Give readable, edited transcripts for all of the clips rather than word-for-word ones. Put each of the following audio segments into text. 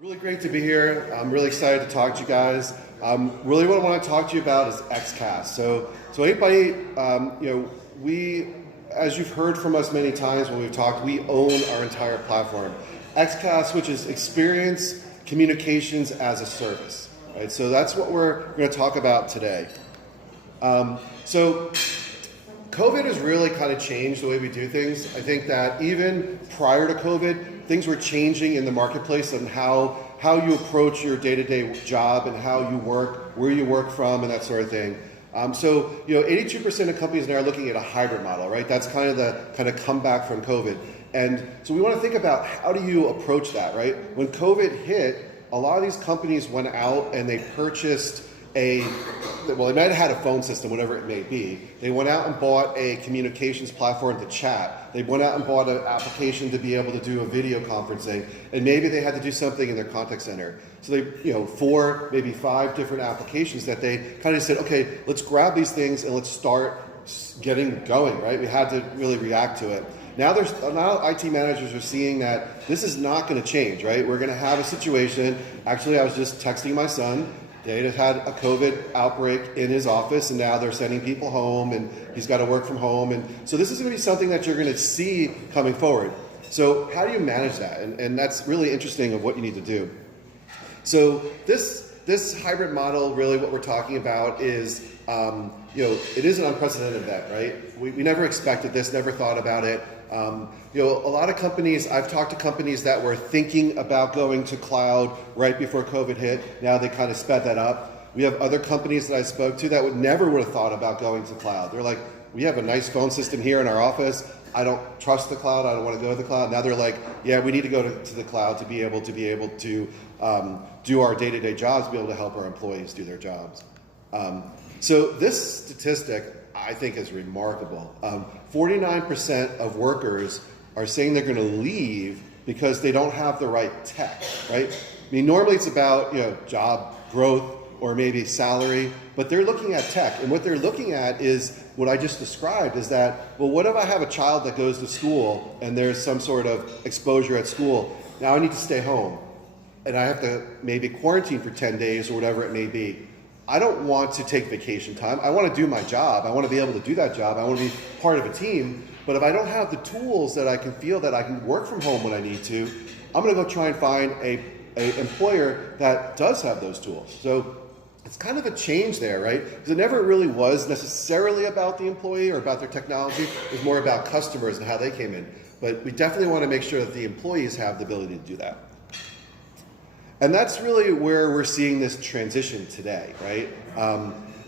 Really great to be here. I'm really excited to talk to you guys. Really what I want to talk to you about is XCaaS. So 8x8, we, as you've heard from us many times when we've talked, we own our entire platform. XCaaS, which is Experience Communications as a Service, right? So that's what we're going to talk about today. So COVID has really kind of changed the way we do things. I think that even prior to COVID, things were changing in the marketplace and how you approach your day-to-day job and how you work, where you work from, and that sort of thing. 82% of companies now are looking at a hybrid model, right? That's kind of the comeback from COVID. And so we want to think about how do you approach that, right? When COVID hit, a lot of these companies went out and they purchased they might have had a phone system, whatever it may be. They went out and bought a communications platform to chat. They went out and bought an application to be able to do a video conferencing, and maybe they had to do something in their contact center. So they, 4, maybe 5 different applications that they kind of said, okay, let's grab these things and let's start getting going, right? We had to really react to it. Now IT managers are seeing that this is not going to change, right? We're going to have a situation. Actually, I was just texting my son. They just had a COVID outbreak in his office, and now they're sending people home, and he's got to work from home. And so this is going to be something that you're going to see coming forward. So how do you manage that? And that's really interesting of what you need to do. So this hybrid model, really what we're talking about is, it is an unprecedented event, right? We never expected this, never thought about it. A lot of companies, I've talked to companies that were thinking about going to cloud right before COVID hit. Now they kind of sped that up. We have other companies that I spoke to that never would have thought about going to cloud. They're like, we have a nice phone system here in our office. I don't trust the cloud. I don't want to go to the cloud. Now they're like, yeah, we need to go to the cloud to be able to do our day-to-day jobs, be able to help our employees do their jobs. So this statistic, I think, is remarkable. 49% of workers are saying they're going to leave because they don't have the right tech, right? I mean, normally it's about job growth or maybe salary, but they're looking at tech. And what they're looking at is what I just described, is that, well, what if I have a child that goes to school and there's some sort of exposure at school? Now I need to stay home and I have to maybe quarantine for 10 days or whatever it may be. I don't want to take vacation time. I want to do my job. I want to be able to do that job. I want to be part of a team. But if I don't have the tools that I can feel that I can work from home when I need to, I'm going to go try and find a employer that does have those tools. So it's kind of a change there, right? Because it never really was necessarily about the employee or about their technology. It was more about customers and how they came in. But we definitely want to make sure that the employees have the ability to do that. And that's really where we're seeing this transition today, right?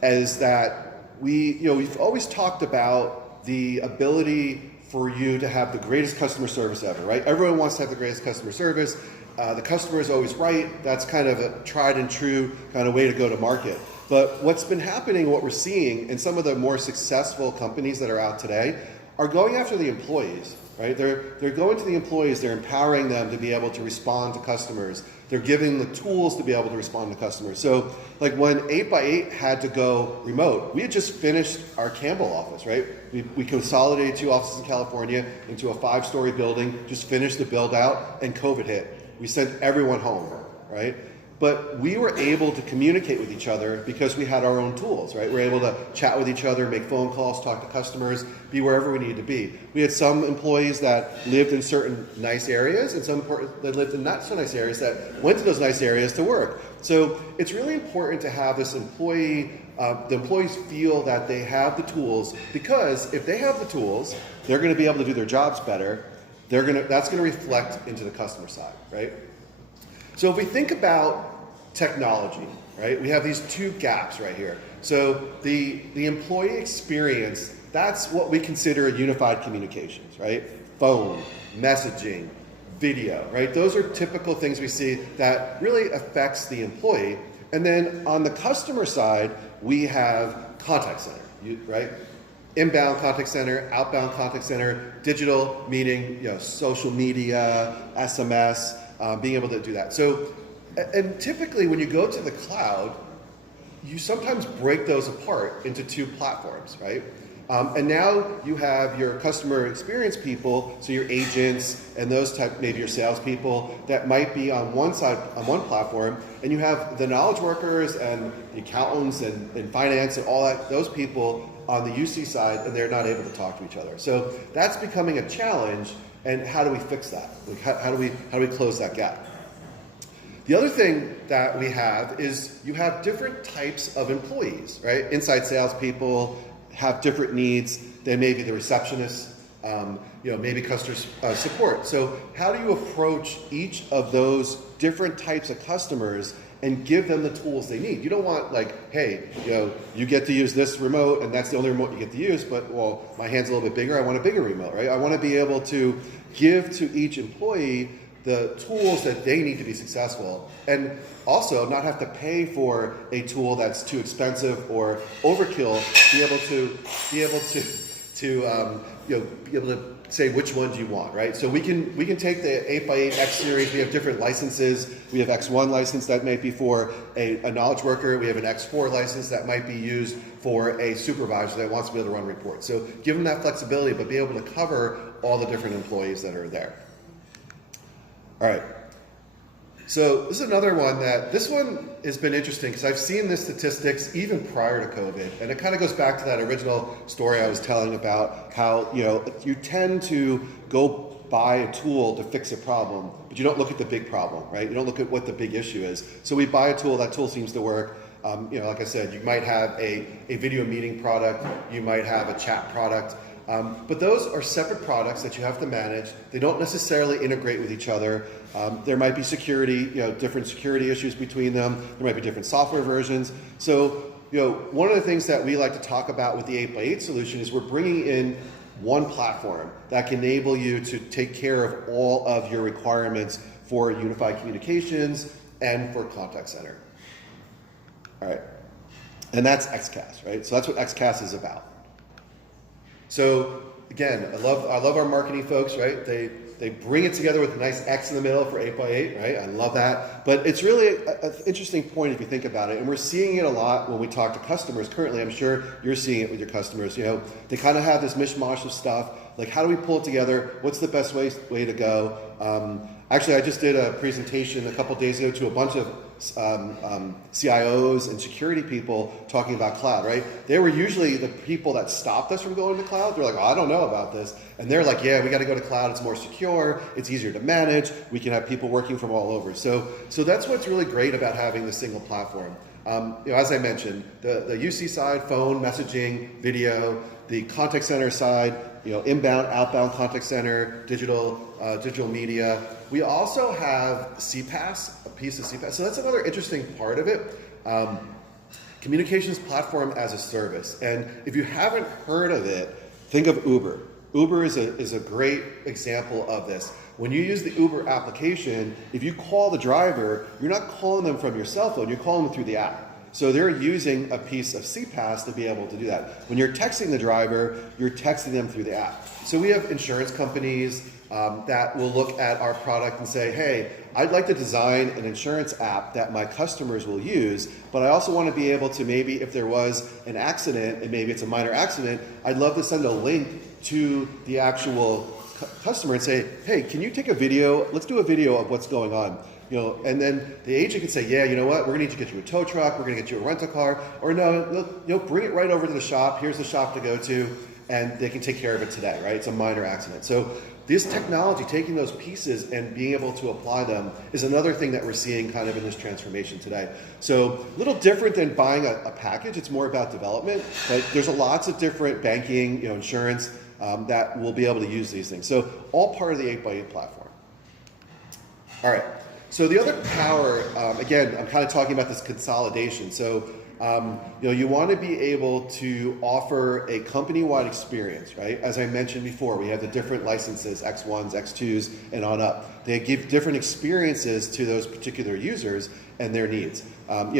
As that we've always talked about the ability for you to have the greatest customer service ever, right? Everyone wants to have the greatest customer service. The customer is always right. That's kind of a tried and true kind of way to go to market. But what's been happening, what we're seeing in some of the more successful companies that are out today are going after the employees, right? They're going to the employees, they're empowering them to be able to respond to customers. They're giving the tools to be able to respond to customers. So like when 8x8 had to go remote, we had just finished our Campbell office, right? We consolidated 2 offices in California into a 5-story building, just finished the build out, and COVID hit. We sent everyone home, right? But we were able to communicate with each other because we had our own tools, right? We were able to chat with each other, make phone calls, talk to customers, be wherever we needed to be. We had some employees that lived in certain nice areas and some that lived in not so nice areas that went to those nice areas to work. So it's really important to have this the employees feel that they have the tools, because if they have the tools, they're going to be able to do their jobs better. That's going to reflect into the customer side, right? So if we think about technology, right, we have these 2 gaps right here. So the employee experience, that's what we consider unified communications, right? Phone, messaging, video, right? Those are typical things we see that really affects the employee. And then on the customer side, we have contact center, right? Inbound contact center, outbound contact center, digital, meaning social media, SMS, being able to do that. So, and typically when you go to the cloud, you sometimes break those apart into 2 platforms, right? And now you have your customer experience people, so your agents and those type, maybe your salespeople that might be on one side, on one platform, and you have the knowledge workers and the accountants and finance and all that, those people on the UC side, and they're not able to talk to each other. So that's becoming a challenge, and how do we fix that? Like how do we close that gap? The other thing that we have is you have different types of employees, right? Inside salespeople have different needs than maybe the receptionist, maybe customer support. So how do you approach each of those different types of customers and give them the tools they need? You don't want like, hey, you get to use this remote and that's the only remote you get to use, but well, my hand's a little bit bigger, I want a bigger remote, right? I want to be able to give to each employee the tools that they need to be successful, and also not have to pay for a tool that's too expensive or overkill. Be able to say which one do you want, right? So we can take the 8x8 X series. We have different licenses. We have X1 license that might be for a knowledge worker. We have an X4 license that might be used for a supervisor that wants to be able to run reports. So give them that flexibility, but be able to cover all the different employees that are there. All right, so this is another one this one has been interesting because I've seen the statistics even prior to COVID, and it kind of goes back to that original story I was telling about how, you tend to go buy a tool to fix a problem, but you don't look at the big problem, right? You don't look at what the big issue is. So we buy a tool, that tool seems to work. Like I said, you might have a video meeting product, you might have a chat product, but those are separate products that you have to manage. They don't necessarily integrate with each other. There might be security, different security issues between them. There might be different software versions. So, one of the things that we like to talk about with the 8x8 solution is we're bringing in one platform that can enable you to take care of all of your requirements for unified communications and for contact center. All right, and that's XCaaS, right? So that's what XCaaS is about. So again, I love our marketing folks, right? They bring it together with a nice X in the middle for 8x8, right? I love that. But it's really an interesting point if you think about it. And we're seeing it a lot when we talk to customers currently. I'm sure you're seeing it with your customers. They kind of have this mishmash of stuff. Like, how do we pull it together? What's the best way to go? Actually, I just did a presentation a couple days ago to a bunch of CIOs and security people talking about cloud, right? They were usually the people that stopped us from going to cloud. They're like, oh, I don't know about this. And they're like, yeah, we got to go to cloud. It's more secure. It's easier to manage. We can have people working from all over. So that's what's really great about having the single platform. As I mentioned, the UC side, phone, messaging, video, the contact center side, inbound, outbound contact center, digital media. We also have CPaaS, a piece of CPaaS. So that's another interesting part of it. Communications platform as a service. And if you haven't heard of it, think of Uber. Uber is a great example of this. When you use the Uber application, if you call the driver, you're not calling them from your cell phone, you're calling them through the app. So they're using a piece of CPaaS to be able to do that. When you're texting the driver, you're texting them through the app. So we have insurance companies that will look at our product and say, hey, I'd like to design an insurance app that my customers will use, but I also want to be able to, maybe if there was an accident, and maybe it's a minor accident, I'd love to send a link to the actual customer and say, hey, can you take a video? Let's do a video of what's going on. And then the agent can say, yeah, you know what, we're going to need to get you a tow truck, we're going to get you a rental car, or no, bring it right over to the shop, here's the shop to go to, and they can take care of it today, right? It's a minor accident. So this technology, taking those pieces and being able to apply them, is another thing that we're seeing kind of in this transformation today. So a little different than buying a package, it's more about development, but there's lots of different banking, insurance, that will be able to use these things. So all part of the 8x8 platform. All right. So the other power, again, I'm kind of talking about this consolidation. So, you want to be able to offer a company-wide experience, right? As I mentioned before, we have the different licenses, X1s, X2s, and on up. They give different experiences to those particular users and their needs.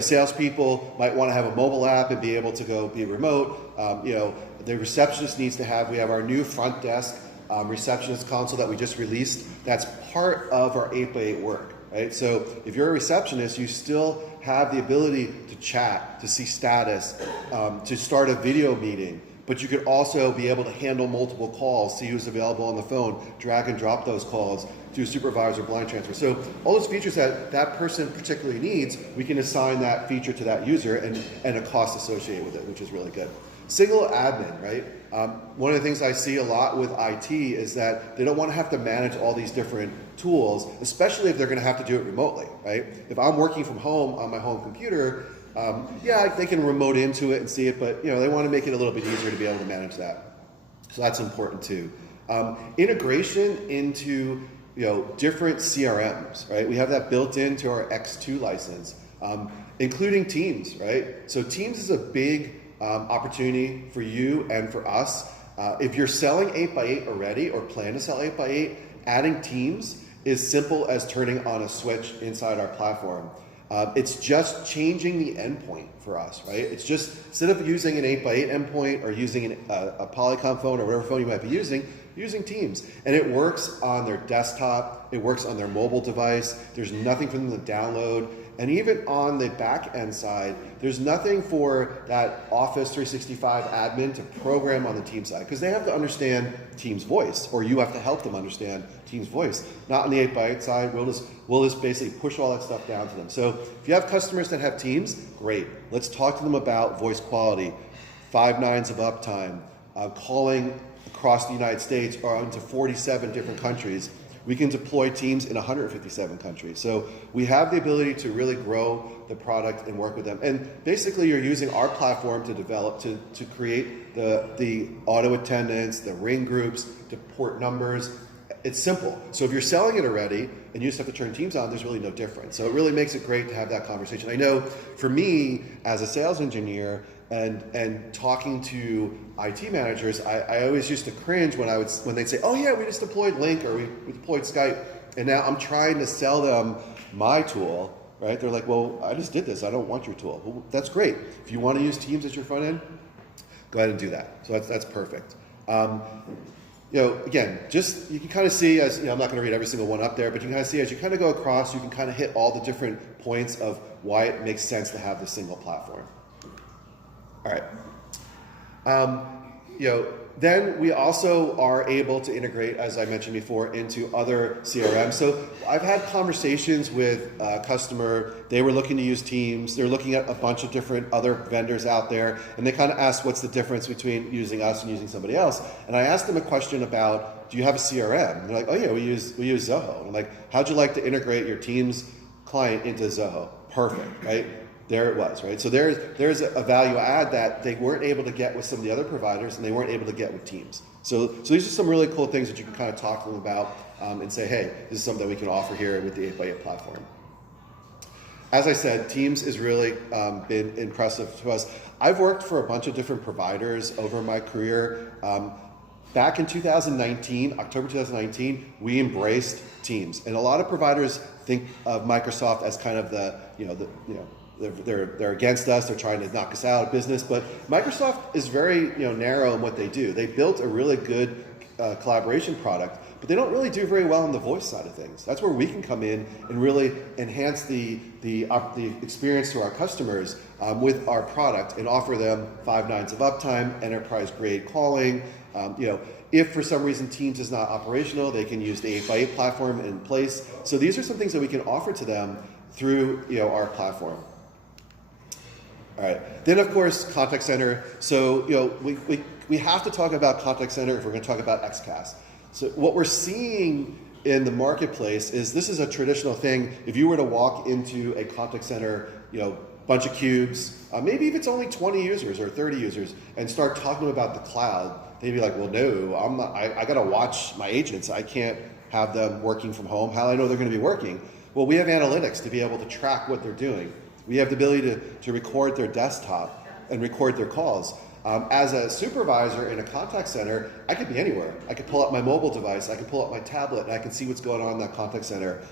Salespeople might want to have a mobile app and be able to go be remote. The receptionist needs to have, we have our new front desk receptionist console that we just released. That's part of our 8x8 work. Right? So if you're a receptionist, you still have the ability to chat, to see status, to start a video meeting, but you could also be able to handle multiple calls, see who's available on the phone, drag and drop those calls, do supervisor blind transfer. So all those features that that person particularly needs, we can assign that feature to that user and a cost associated with it, which is really good. Single admin, right? One of the things I see a lot with IT is that they don't want to have to manage all these different tools, especially if they're going to have to do it remotely, right? If I'm working from home on my home computer, yeah, they can remote into it and see it, but they want to make it a little bit easier to be able to manage that. So that's important too. Integration into different CRMs, right? We have that built into our X2 license, including Teams, right? So Teams is a big opportunity for you and for us. If you're selling 8x8 already or plan to sell 8x8, adding Teams is simple as turning on a switch inside our platform. It's just changing the endpoint for us, right? It's just, instead of using an 8x8 endpoint or using a Telecom phone or whatever phone you might be using Teams. And it works on their desktop, it works on their mobile device, there's nothing for them to download. And even on the back end side, there's nothing for that Office 365 admin to program on the Teams side, because they have to understand Teams voice, or you have to help them understand Teams voice. Not on the 8x8 side, we'll just basically push all that stuff down to them. So if you have customers that have Teams, great. Let's talk to them about voice quality, 5 nines of uptime, calling across the United States or into 47 different countries. We can deploy Teams in 157 countries. So we have the ability to really grow the product and work with them. And basically you're using our platform to develop, to create the auto attendants, the ring groups, the port numbers. It's simple. So if you're selling it already and you just have to turn Teams on, there's really no difference. So it really makes it great to have that conversation. I know for me as a sales engineer and talking to IT managers, I always used to cringe when they'd say, oh yeah, we just deployed Link or we deployed Skype, and now I'm trying to sell them my tool, right? They're like, well, I just did this, I don't want your tool. Well, that's great. If you want to use Teams as your front end, go ahead and do that. So that's perfect. Again, just you can kind of see as, I'm not going to read every single one up there, but you can kind of see as you kind of go across, you can kind of hit all the different points of why it makes sense to have this single platform. All right. Then we also are able to integrate, as I mentioned before, into other CRMs. So I've had conversations with a customer. They were looking to use Teams. They're looking at a bunch of different other vendors out there, and they kind of asked, what's the difference between using us and using somebody else? And I asked them a question about, do you have a CRM? And they're like, oh yeah, we use Zoho. And I'm like, how'd you like to integrate your Teams client into Zoho? Perfect, right? There it was, right? So there's a value add that they weren't able to get with some of the other providers, and they weren't able to get with Teams. So these are some really cool things that you can kind of talk to them about and say, hey, this is something that we can offer here with the 8x8 platform. As I said, Teams has really been impressive to us. I've worked for a bunch of different providers over my career. Back in 2019, October 2019, we embraced Teams, and a lot of providers think of Microsoft as kind of they're against us. They're trying to knock us out of business. But Microsoft is very narrow in what they do. They built a really good collaboration product, but they don't really do very well on the voice side of things. That's where we can come in and really enhance the experience to our customers with our product and offer them 5 nines of uptime, enterprise grade calling. If for some reason Teams is not operational, they can use the 8x8 platform in place. So these are some things that we can offer to them through our platform. All right. Then, of course, contact center. So, we have to talk about contact center if we're going to talk about XCaaS. So what we're seeing in the marketplace is this is a traditional thing. If you were to walk into a contact center, bunch of cubes, maybe if it's only 20 users or 30 users, and start talking about the cloud, they'd be like, well, no, I'm not, I got to watch my agents. I can't have them working from home. How do I know they're going to be working? Well, we have analytics to be able to track what they're doing. We have the ability to record their desktop and record their calls. As a supervisor in a contact center, I could be anywhere. I could pull up my mobile device, I could pull up my tablet, and I can see what's going on in that contact center.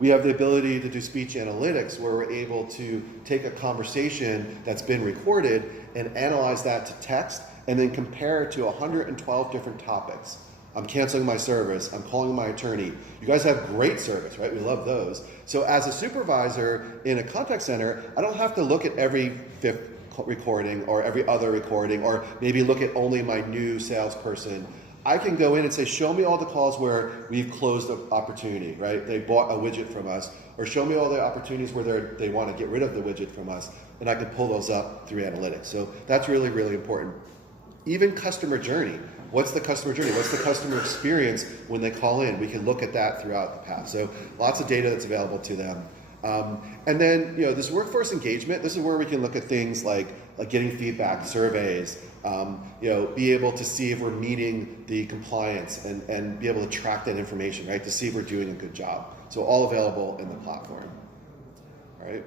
We have the ability to do speech analytics where we're able to take a conversation that's been recorded and analyze that to text and then compare it to 112 different topics. I'm canceling my service, I'm calling my attorney. You guys have great service, right? We love those. So as a supervisor in a contact center, I don't have to look at every fifth recording or every other recording, or maybe look at only my new salesperson. I can go in and say, show me all the calls where we've closed an opportunity, right? They bought a widget from us, or show me all the opportunities where they want to get rid of the widget from us, and I can pull those up through analytics. So that's really, really important. Even customer journey. What's the customer journey? What's the customer experience when they call in? We can look at that throughout the path. So lots of data that's available to them. And then, this workforce engagement, this is where we can look at things like getting feedback, surveys, be able to see if we're meeting the compliance and be able to track that information, right, to see if we're doing a good job. So all available in the platform. All right.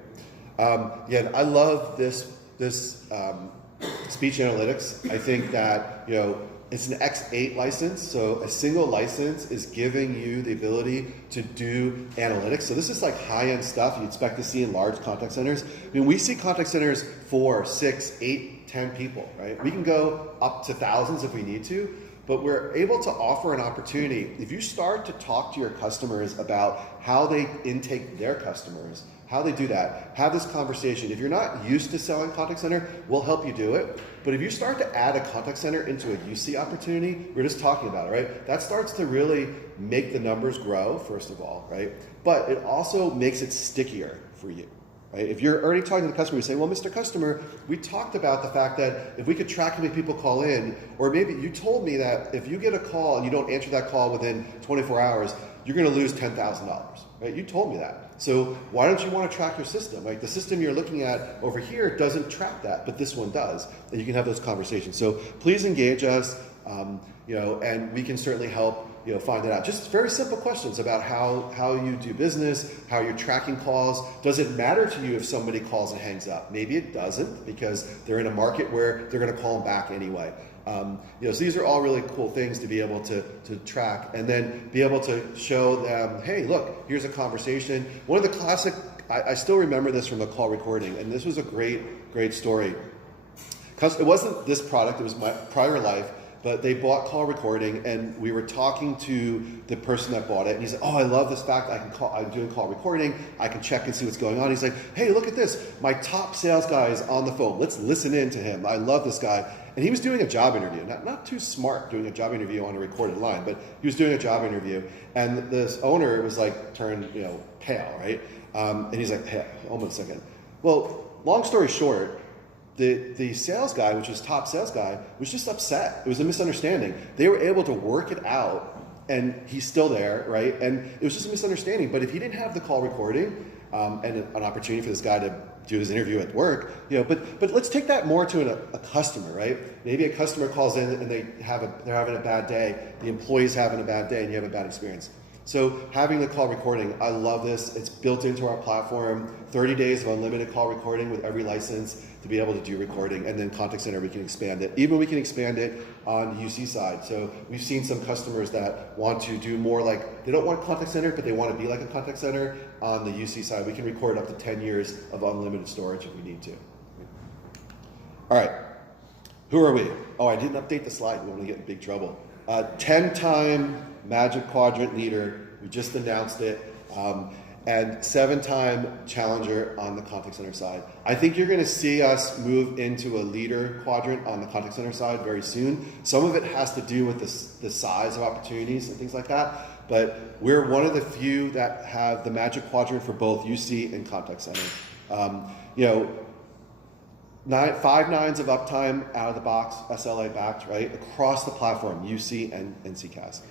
Again, I love this speech analytics. I think that, it's an X8 license, so a single license is giving you the ability to do analytics. So this is like high-end stuff you expect to see in large contact centers. I mean, we see contact centers 4, 6, 8, 10 people, right? We can go up to thousands if we need to, but we're able to offer an opportunity. If you start to talk to your customers about how they intake their customers, how they do that, have this conversation. If you're not used to selling contact center, we'll help you do it. But if you start to add a contact center into a UC opportunity, we're just talking about it, right? That starts to really make the numbers grow, first of all, right? But it also makes it stickier for you, right? If you're already talking to the customer, you say, well, Mr. Customer, we talked about the fact that if we could track how many people call in, or maybe you told me that if you get a call and you don't answer that call within 24 hours, you're gonna lose $10,000, right? You told me that. So why don't you want to track your system? Like the system you're looking at over here doesn't track that, but this one does. And you can have those conversations. So please engage us, and we can certainly help find it out. Just very simple questions about how you do business, how you're tracking calls. Does it matter to you if somebody calls and hangs up? Maybe it doesn't, because they're in a market where they're going to call them back anyway. So these are all really cool things to be able to track, and then be able to show them, hey, look, here's a conversation. One of the classic, I still remember this from a call recording, and this was a great story. It wasn't this product, it was my prior life, but they bought call recording, and we were talking to the person that bought it, and he said, oh, I love this fact, I'm doing call recording, I can check and see what's going on. He's like, hey, look at this, my top sales guy is on the phone, let's listen in to him, I love this guy. And he was doing a job interview, not too smart doing a job interview on a recorded line, but he was doing a job interview, and this owner was like turned pale, right? And he's like, hey, hold on a second. Well, long story short, the sales guy, which was top sales guy, was just upset. It was a misunderstanding. They were able to work it out, and he's still there, right? And it was just a misunderstanding. But if he didn't have the call recording and an opportunity for this guy to do his interview at work, but let's take that more to a customer, right? Maybe a customer calls in and they're having a bad day, the employee's having a bad day, and you have a bad experience. So having the call recording, I love this. It's built into our platform, 30 days of unlimited call recording with every license to be able to do recording, and then contact center, we can expand it. Even we can expand it on the UC side. So we've seen some customers that want to do more like, they don't want contact center, but they want to be like a contact center. On the UC side, we can record up to 10 years of unlimited storage if we need to. All right, who are we? Oh, I didn't update the slide. We want to get in big trouble. 10-time Magic Quadrant leader. We just announced it. And 7-time challenger on the contact center side. I think you're going to see us move into a leader quadrant on the contact center side very soon. Some of it has to do with the size of opportunities and things like that, but we're one of the few that have the Magic Quadrant for both UC and contact center. 5 nines of uptime out of the box, SLA backed, right, across the platform, UC and XCaaS.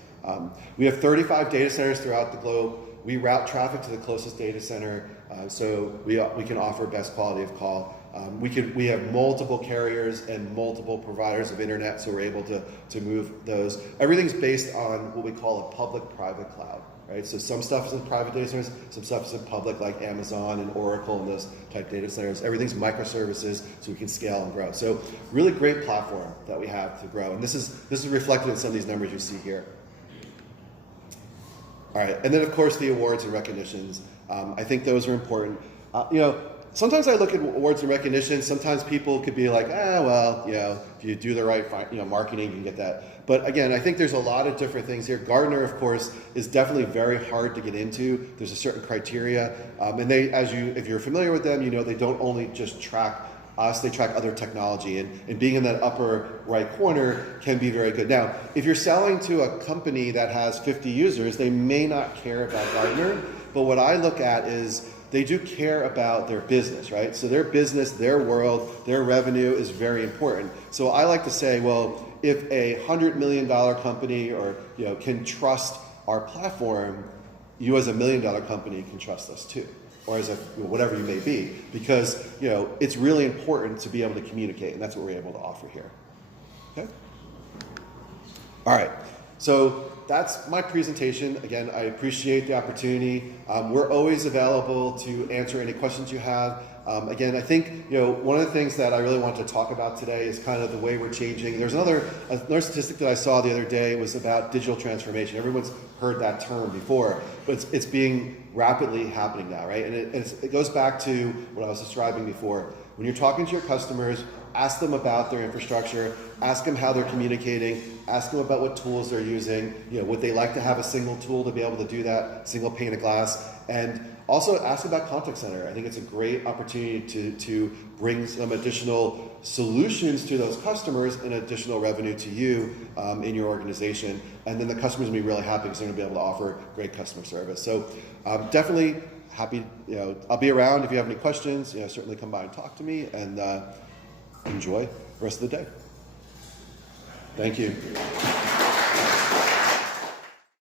We have 35 data centers throughout the globe. We route traffic to the closest data center, so we can offer best quality of call. We have multiple carriers and multiple providers of internet, so we're able to move those. Everything's based on what we call a public-private cloud, right? So some stuff is in private data centers, some stuff is in public, like Amazon and Oracle and those type data centers. Everything's microservices, so we can scale and grow. So really great platform that we have to grow, and this is reflected in some of these numbers you see here. All right, and then of course the awards and recognitions. I think those are important. Sometimes I look at awards and recognitions. Sometimes people could be like, if you do the right, marketing, you can get that. But again, I think there's a lot of different things here. Gartner, of course, is definitely very hard to get into. There's a certain criteria, and if you're familiar with them, they don't only just track us, they track other technology, and being in that upper right corner can be very good. Now, if you're selling to a company that has 50 users, they may not care about Gartner, but what I look at is they do care about their business, right? So their business, their world, their revenue is very important. So I like to say, well, if a $100 million company or can trust our platform, you as a $1 million company can trust us too, or as a whatever you may be, because it's really important to be able to communicate, and that's what we're able to offer here. Okay. All right. So that's my presentation. Again, I appreciate the opportunity. We're always available to answer any questions you have. Again, I think one of the things that I really want to talk about today is kind of the way we're changing. There's another statistic that I saw the other day was about digital transformation. Everyone's heard that term before, but it's being rapidly happening now, right? And it goes back to what I was describing before. When you're talking to your customers, ask them about their infrastructure, ask them how they're communicating, ask them about what tools they're using, would they like to have a single tool to be able to do that, single pane of glass, and also ask about contact center. I think it's a great opportunity to bring some additional solutions to those customers and additional revenue to you in your organization, and then the customers will be really happy because they're going to be able to offer great customer service. So definitely happy, I'll be around if you have any questions, certainly come by and talk to me, and enjoy the rest of the day. Thank you.